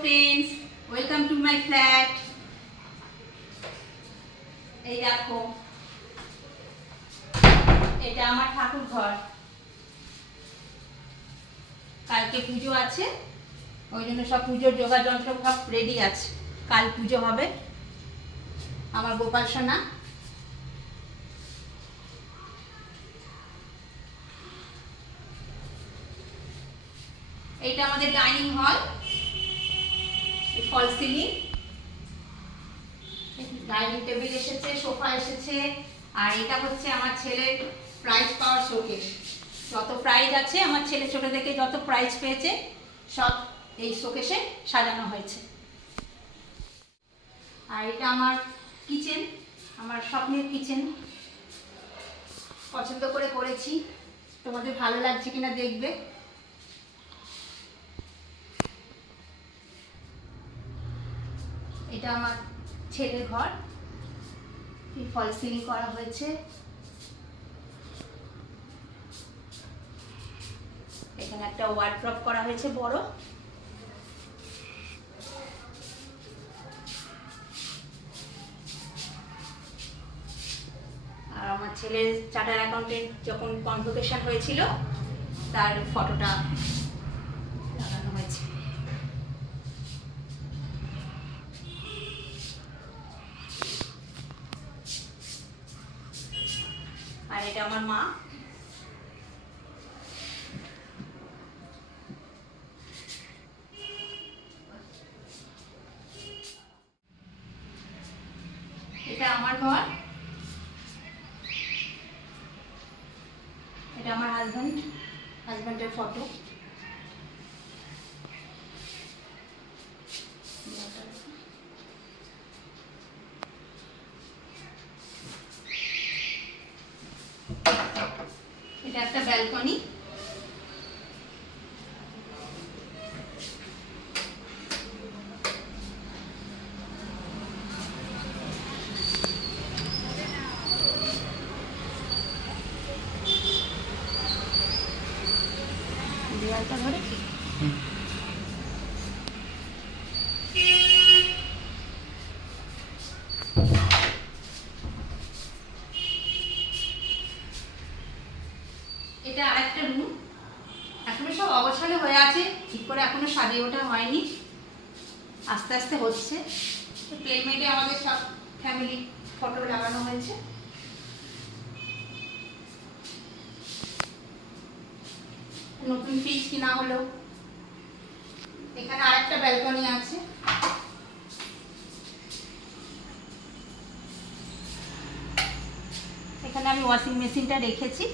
friends, welcome to my flat. এই দেখো, এটা আমার ঠাকুর ঘর। কালকে পুজো আছে, ওই জন্য সব পুজোর জোগাড় যন্ত্র সব রেডি আছে। কাল পুজো হবে। আমার গোপাল সোনা এটা আমাদের ডাইনিং হল, ফল সিলিং, ডাইনিং টেবিল এসেছে, সোফা এসেছে, আর এটা হচ্ছে আমার ছেলের প্রাইজ পাওয়ার শোকেস। যত প্রাইজ আছে আমার ছেলে ছোট থেকে যত প্রাইজ পেয়েছে সব এই শোকেসে সাজানো হয়েছে। আর এটা আমার কিচেন, আমার স্বপ্নের কিচেন, পছন্দ করে করেছি। তোমাদের ভালো লাগছে কিনা দেখবে। এটা আমার ছেলের ঘর, ফল সিলিং করা হয়েছে। এখানে একটা ওয়ার্ড্রপ করা হয়েছে বড়। আর আমার ছেলের চার্টার্ড অ্যাকাউন্টেন্ট যখন কনভোকেশন হয়েছিল তার ফটোটা লাগানো হয়েছে। আর এটা আমার মা। এটা আমার ঘর, এটা আমার হাজব্যান্ডের ফটো। এটা একটা ব্যালকনি। দেওয়ালটা ধরে এটা আরেকটা রুম। এখনো সব অগোছালো হয়ে আছে, ঠিক করে এখনো সাজিয়ে ওঠা হয়নি, আস্তে আস্তে হচ্ছে। প্লেমেটে আমাদের সব ফ্যামিলি ফটো লাগানো হয়েছে। নতুন ফ্রিজ কিনা হলো। এখানে আরেকটা ব্যালকনি আছে। এখানে আমি ওয়াশিং মেশিনটা রেখেছি।